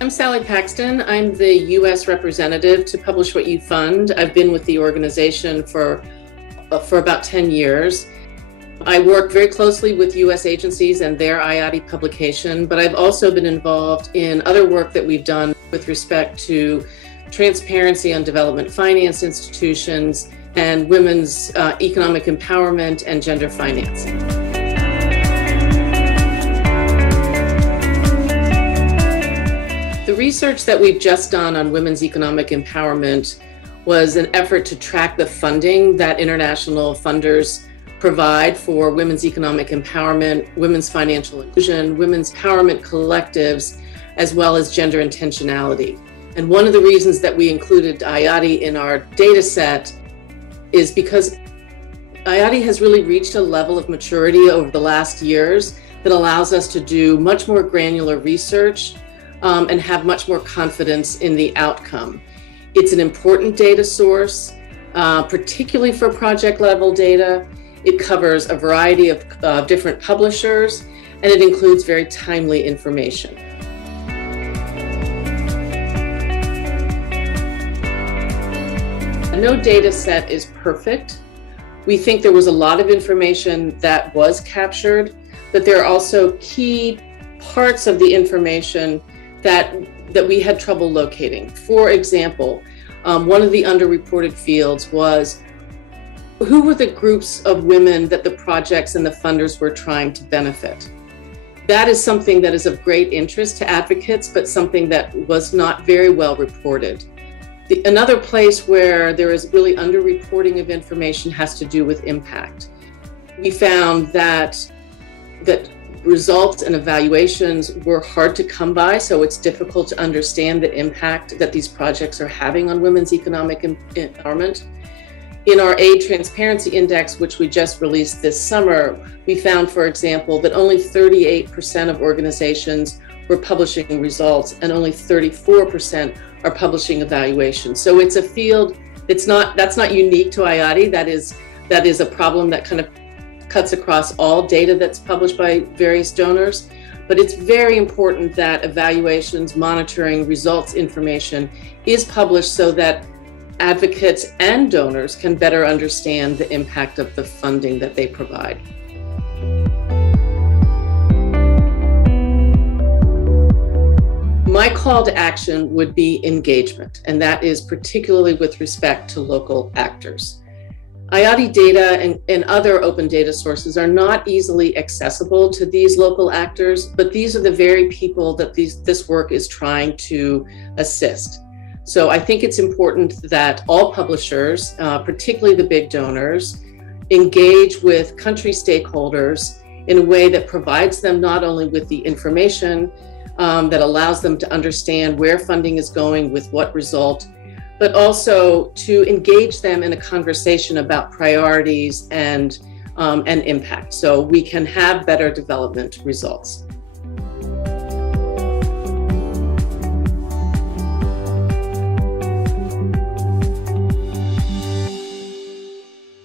I'm Sally Paxton. I'm the U.S. representative to Publish What You Fund. I've been with the organization for about 10 years. I work very closely with U.S. agencies and their IATI publication, but I've also been involved in other work that we've done with respect to transparency on development finance institutions and women's economic empowerment and gender financing. The research that we've just done on women's economic empowerment was an effort to track the funding that international funders provide for women's economic empowerment, women's financial inclusion, women's empowerment collectives, as well as gender intentionality. And one of the reasons that we included IATI in our data set is because IATI has really reached a level of maturity over the last years that allows us to do much more granular research and have much more confidence in the outcome. It's an important data source, particularly for project level data. It covers a variety of different publishers, and it includes very timely information. No data set is perfect. We think there was a lot of information that was captured, but there are also key parts of the information that we had trouble locating. For example, one of the underreported fields was who were the groups of women that the projects and the funders were trying to benefit. That is something that is of great interest to advocates, but something that was not very well reported. Another place where there is really underreporting of information has to do with impact. We found that results and evaluations were hard to come by, so it's difficult to understand the impact that these projects are having on women's economic empowerment. In our Aid Transparency Index, which we just released this summer, we found, for example, that only 38% of organizations were publishing results and only 34% are publishing evaluations. So it's a field that's not unique to IATI. That is a problem that kind of cuts across all data that's published by various donors, but it's very important that evaluations, monitoring, results information is published so that advocates and donors can better understand the impact of the funding that they provide. My call to action would be engagement, and that is particularly with respect to local actors. IATI data and other open data sources are not easily accessible to these local actors, but these are the very people that this work is trying to assist. So I think it's important that all publishers, particularly the big donors, engage with country stakeholders in a way that provides them not only with the information that allows them to understand where funding is going with what result, but also to engage them in a conversation about priorities and impact, so we can have better development results.